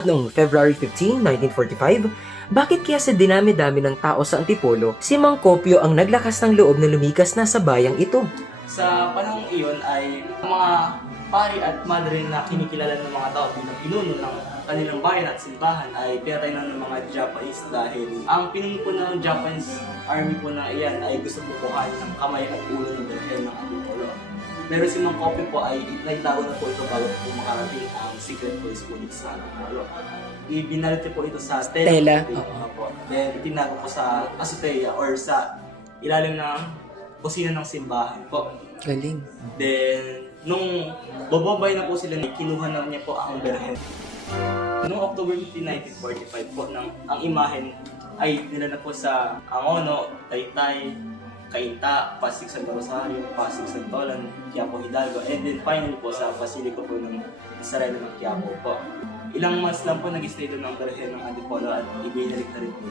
Noong February 15, 1945, bakit kaya sa dinami-dami ng tao sa Antipolo, si Mang Kopyo ang naglakas ng loob na lumikas na sa bayang ito? Sa panahong iyon ay mga pari at madre na kinikilala ng mga tao bilang pinuno ng kanilang bayan at simbahan ay pinatay na ng mga Japanese dahil ang pinuno po ng Japanese army po na iyan ay gusto po buhayin ng kamay at ulo ng Birhen ng Antipolo. Pero si Mang Kopyo po ay naitago na po ito bago po makarating ang secret police po dito sa Antipolo. Ibinalit po ito sa Stela. Po. Then itinago po sa azotea or sa ilalim ng kusina ng simbahan po. Galing. Then, nung bababay na po sila, kinuha na niya po ang Birhen. Noong October 15, 1945 po, ang imahen ay dinala po sa Angono, Taytay, Cainta, Pasig San Rosario, Pasig Santolan, Quiapo Hidalgo, and then finally po sa Basilico po ng Nazareno ng Quiapo po. Ilang months lang po nag-stay doon ng Birhen ng Antipolo at ibinalik na rin po.